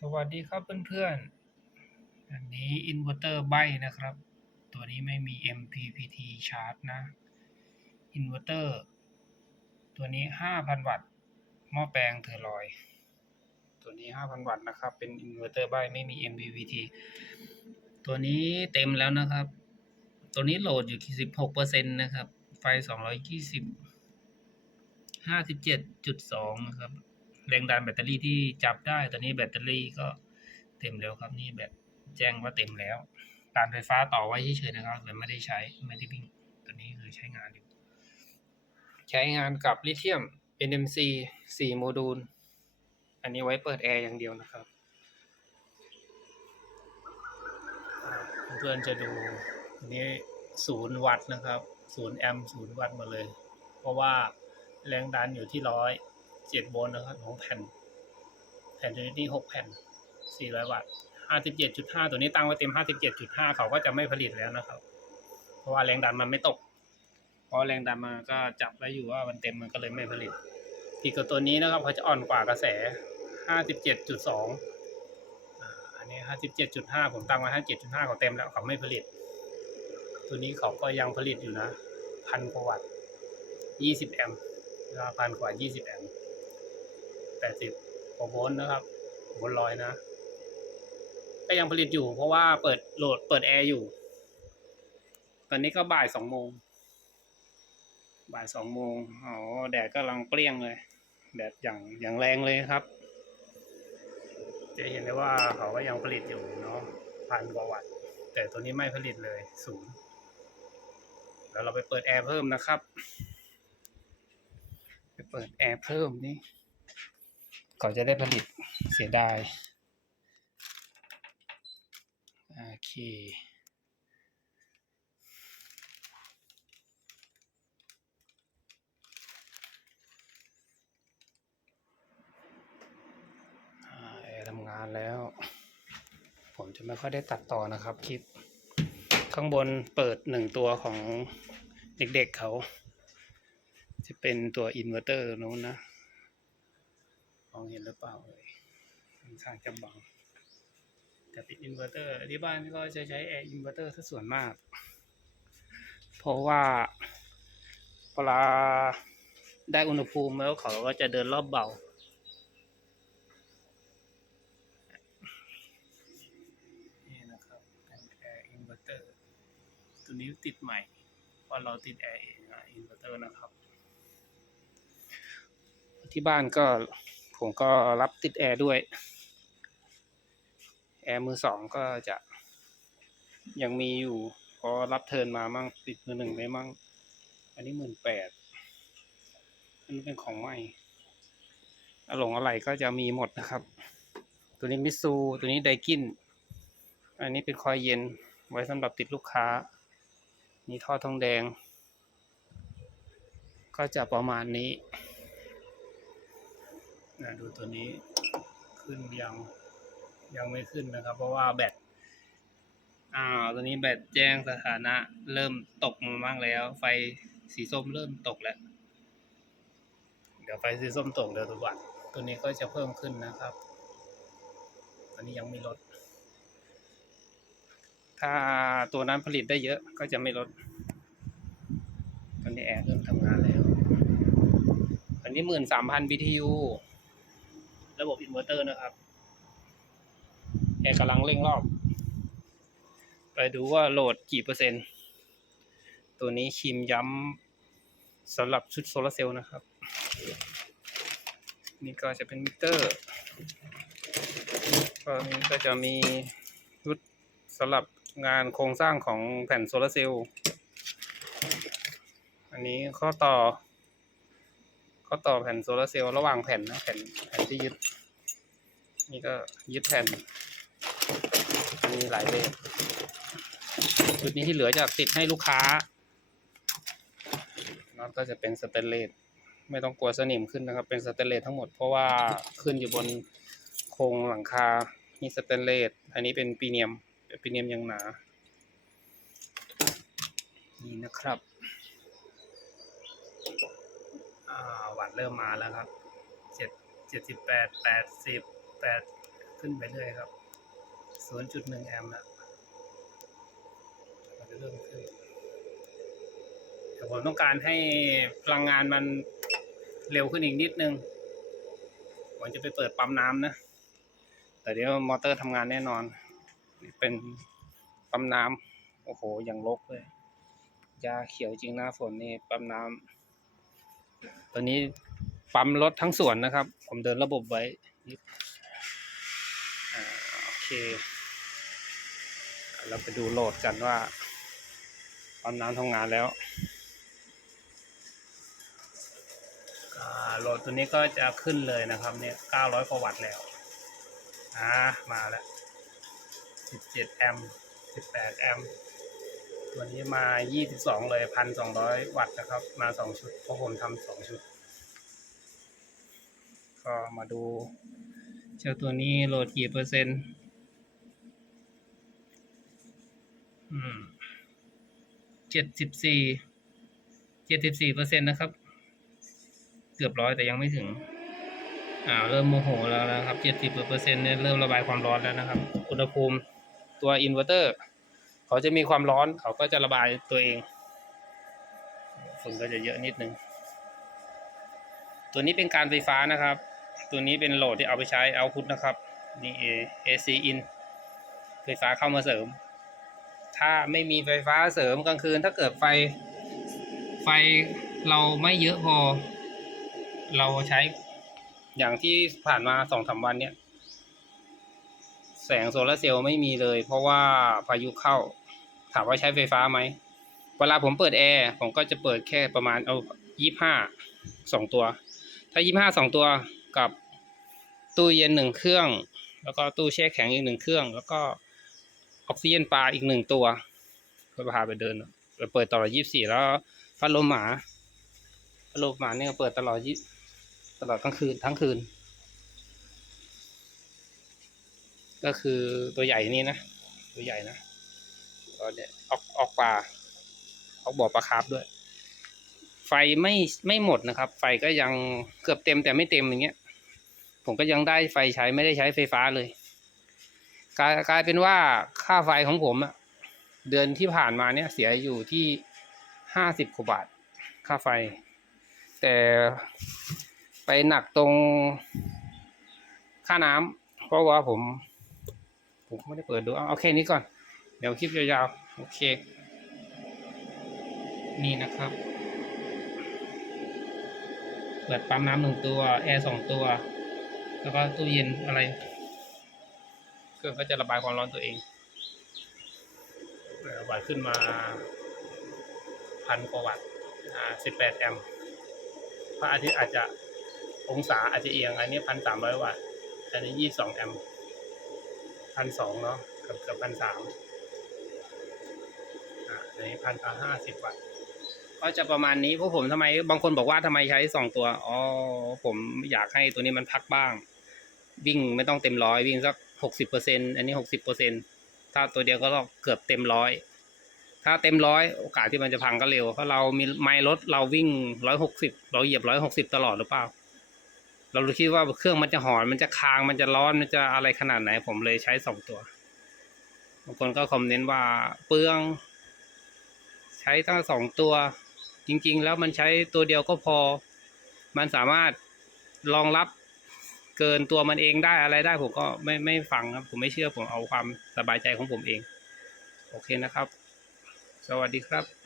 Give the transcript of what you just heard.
สวัสดีครับเพื่อนๆ อันนี้อินเวอร์เตอร์ใบนะครับ ตัวนี้ไม่มี MPPT ชาร์จนะอินเวอร์เตอร์ตัวนี้ 5,000 วัตต์หม้อแปลงเทอร์ลอย ตัวนี้ 5,000 วัตต์นะครับ เป็นอินเวอร์เตอร์ใบไม่มี MPPT ตัวนี้เต็มแล้วนะครับ ตัวนี้โหลดอยู่ที่16%นะครับ ไฟ 220 57.2 นะครับ แรงดันแบตเตอรี่ที่จับได้ตอนนี้แบตเตอรี่ก็เต็มแล้วครับนี่แบตแจ้งว่าเต็มแล้วการไฟฟ้าต่อไว้เฉยๆนะครับแต่ไม่ได้ใช้ไม่ได้วิ่งตัวนี้คือใช้งานอยู่ใช้งานกับลิเธียม NMC 4 โมดูล อันนี้ไว้เปิดแอร์อย่างเดียวนะครับอ่าเพื่อนๆจะดูอันนี้ศูนย์วัตต์นะครับศูนย์แอมป์ศูนย์วัตต์หมาเลย เพราะว่าแรงดันอยู่ที่ร้อย เจ็ดโวลต์นะครับของแผ่น แผ่นตัวนี้หกแผ่นสี่ร้อยวัตต์ห้าสิบเจ็ดจุดห้าตัวนี้ตั้งไว้เต็มห้าสิบเจ็ดจุดห้าเขาก็จะไม่ผลิตแล้วนะครับ เพราะว่าแรงดันมันไม่ตก เพราะแรงดันมันก็จับไว้อยู่ว่ามันเต็มมันก็เลยไม่ผลิตอีกตัวนี้นะครับเขาจะอ่อนกว่ากระแสห้าสิบเจ็ดจุดสองอันนี้ห้าสิบเจ็ดจุดห้าผมตั้งไว้ห้าเจ็ดจุดห้าเขาเต็มแล้วเขาไม่ผลิต ตัวนี้เขาก็ยังผลิตอยู่นะพันกว่าวัตต์ยี่สิบแอมป์พันกว่ายี่สิบแอมป์ ปดสิบกว่าโวลต์นะครับโวลต์ร้อยนะ ก็ยังผลิตอยู่เพราะว่าเปิดโหลดเปิดแอร์อยู่ ตอนนี้ก็บ่ายสองโมง บ่ายสองโมงอ๋อแดดก็กำลังเปรี้ยงเลย แดดอย่างอย่างแรงเลยครับ จะเห็นได้ว่าเขาก็ยังผลิตอยู่เนาะพันกว่าวัตต์แต่ตัวนี้ไม่ผลิตเลยศูนย์แล้วเราไปเปิดแอร์เพิ่มนะครับ ไปเปิดแอร์เพิ่มนี่ เขาจะได้ผลิตเสียดาย โอเคทำงานแล้ว ผมจะไม่ค่อยได้ตัดต่อนะครับคลิป ข้างบนเปิดหนึ่งตัวของเด็กๆเขา จะเป็นตัวอินเวอร์เตอร์นู้นนะ มองเห็นหรือเปล่าเอ่ยค่อนข้างจะบัง แต่เป็นอินเวอร์เตอร์ที่บ้านก็จะใช้แอร์อินเวอร์เตอร์ซะส่วนมาก เพราะว่าเวลาได้อุณหภูมิแล้วเขาก็จะเดินรอบเบานี่นะครับเป็นแอร์อินเวอร์เตอร์ตัวนี้ติดใหม่เพราะเราติดแอร์เองอะอินเวอร์เตอร์นะครับ ที่บ้านก็ ผมก็รับติดแอร์ด้วย แอร์มือสองก็จะยังมีอยู่พอรับเทิร์นมามั่งติดมือหนึ่งได้มั่ง อันนี้หมื่นแปดอันนี้เป็นของใหม่อะหลงอะไรก็จะมีหมดนะครับ ตัวนี้มิซู ตัวนี้ไดกิน อันนี้เป็นคอยเย็นไว้สำหรับติดลูกค้ามีท่อทองแดง ก็จะประมาณนี้ นะดูตัวนี้ขึ้นยังยังไม่ขึ้นนะครับ เพราะว่าแบตอ่าตัวนี้แบตแจ้งสถานะ เริ่มตกมาบ้างแล้ว ไฟสีส้มเริ่มตกแล้ว เดี๋ยวไฟสีส้มตกเดี๋ยวทุกวันตัวนี้ก็จะเพิ่มขึ้นนะครับตอนนี้ยังไม่ลด ถ้าตัวนั้นผลิตได้เยอะก็จะไม่ลดตอนนี้แอร์เริ่มทำงานแล้ว อันนี้หมื่นสามพัน BTU ระบบอินเวอร์เตอร์นะครับแอร์กำลังเร่งรอบ ไปดูว่าโหลดกี่เปอร์เซ็นต์ ตัวนี้คิมย้ำสำหรับชุดโซลาร์เซลล์นะครับ นี่ก็จะเป็นมิเตอร์ก็นี้ก็จะมีชุดสำหรับงานโครงสร้างของแผ่นโซลาร์เซลล์ อันนี้ข้อต่อ ข้อต่อแผ่นโซลาร์เซลล์ระหว่างแผ่นนะแผ่นแผ่น ที่ยึด นี่ก็ยึดแผ่นมีหลายเลนจุดนี้ที่เหลือจะติดให้ลูกค้าน็อตก็จะเป็นสเตนเลสไม่ต้องกลัวสนิมขึ้นนะครับ เป็นสเตนเลสทั้งหมดเพราะว่าขึ้นอยู่บนโครงหลังคานี่สเตนเลสอันนี้เป็นปีเนียมเป็นปีเนียมยังหนา นี่นะครับอ่าวัดเริ่มมาแล้วครับ จ็ดเจ็ดสิบแปดแปดสิบแปดขึ้นไปเรื่อยครับ0.1แอมป์นะมันจะเริ่มขึ้นแต่ผมต้องการให้พลังงานมันเร็วขึ้นอีกนิดนึงผมจะไปเปิดปั๊มน้ำนะ แต่เดี๋ยวมอเตอร์ทำงานแน่นอน เป็นปั๊มน้ำโอ้โหอย่างรกเลยยาเขียวจริงหน้าฝนนี่ปั๊มน้ำตัวนี้ ปั๊มรถทั้งส่วนนะครับ ผมเดินระบบไว้โอเค เราไปดูโหลดกันว่าปั๊มน้ำทำงานแล้วโหลดตัวนี้ก็จะขึ้นเลยนะครับเนี่ย900กว่าวัตต์แล้วอ่ามาแล้ว17แอมป์18แอมป์ตัวนี้มา 22 เลย 1,200 วัตต์นะครับ มา 2 ชุดเพราะผมทำสองชุด ก็มาดู เจ้าตัวนี้โหลดกี่เปอร์เซ็นต์อืม74 74เจ็ดสิบสี่เปอร์เซ็นต์นะครับ เกือบร้อยแต่ยังไม่ถึง อ่า เริ่มโมโหแล้วนะครับ70เปอร์เซ็นต์เนี่ยเริ่มระบายความร้อนแล้วนะครับ อุณหภูมิตัวอินเวอร์เตอร์ เขาจะมีความร้อนเขาก็จะระบายตัวเองฝุ่นก็จะเยอะนิดนึง ตัวนี้เป็นการไฟฟ้านะครับ ตัวนี้เป็นโหลดที่เอาไปใช้เอาพุทนะครับนี่ AC in ไฟฟ้าเข้ามาเสริม ถ้าไม่มีไฟฟ้าเสริมกลางคืน ถ้าเกิดไฟไฟเราไม่เยอะพอ เราใช้อย่างที่ผ่านมาสองสามวันเนี่ยแสงโซลาร์เซลล์ไม่มีเลย เพราะว่าพายุเข้า ถามว่าใช้ไฟฟ้าไหมเวลาผมเปิดแอร์ผมก็จะเปิดแค่ประมาณเอายี่ห้าสองตัว ถ้ายี่ห้าสองตัวกับ ตู้เย็นหนึ่งเครื่อง แล้วก็ตู้แช่แข็งอีกหนึ่งเครื่อง แล้วก็ออกซิเจนปลาอีกหนึ่งตัวก็พาไปเดินไปเปิดตลอดยี่สิบสี่แล้วพัดลมหมาพัดลมหมาเนี่ยเปิดตลอดยี่ตลอดทั้งคืนทั้งคืน ก็คือตัวใหญ่นี่นะตัวใหญ่นะก็เนี่ยออกออกปลาออกบ่อปลาคาร์ฟด้วย ไฟไม่ไม่หมดนะครับ ไฟก็ยังเกือบเต็มแต่ไม่เต็มอย่างเงี้ย ผมก็ยังได้ไฟใช้ไม่ได้ใช้ไฟฟ้าเลยกลายกลายเป็นว่าค่าไฟของผมอะเดือนที่ผ่านมาเนี่ยเสียอยู่ที่ห้าสิบกว่าบาท ค่าไฟ แต่ไปหนักตรงค่าน้ำเพราะว่าผม ผมไม่ได้เปิดดูเอาเอาแค่นี้ก่อน เดี๋ยวคลิปยาวๆ โอเค นี่นะครับ เปิดปั๊มน้ำหนึ่งตัว แอร์สองตัว แล้วก็ตู้เย็นอะไร เครื่องก็จะระบายความร้อนตัวเองระบายขึ้นมาพันกว่าวัตต์สิบแปดแอมป์พระอาทิตย์อาจจะองศาอาจจะเอียง อันนี้พันสามร้อยวัตต์ อันนี้ยี่สองแอมป์พันสองเนาะเกับเกับพันสามอันนี้พันห้าสิบวัตต์ ก็จะประมาณนี้พวกผมทำไม บางคนบอกว่าทำไมใช้สองตัว อ๋อ ผมอยากให้ตัวนี้มันพักบ้าง วิ่งไม่ต้องเต็มร้อยวิ่งสักหกสิบเปอร์เซ็นอันนี้หกสิบเปอร์เซ็นถ้าตัวเดียวก็เกือบเต็มร้อยถ้าเต็มร้อยโอกาสที่มันจะพังก็เร็วเพราะเรามีไมล์รถเราวิ่งร้อยหกสิบเราเหยียบร้อยหกสิบตลอดหรือเปล่า เราคิดว่าเครื่องมันจะหอนมันจะค้างมันจะร้อนมันจะอะไรขนาดไหน ผมเลยใช้สองตัวบางคนก็คอมเมนต์ว่าเปลือง ใช้ตั้งสองตัว จริง ๆ แล้วมันใช้ตัวเดียวก็พอ มันสามารถรองรับ เกินตัวมันเองได้อะไรได้ผมก็ไม่ไม่ฟังครับ ผมไม่เชื่อผมเอาความสบายใจของผมเอง โอเคนะครับ สวัสดีครับ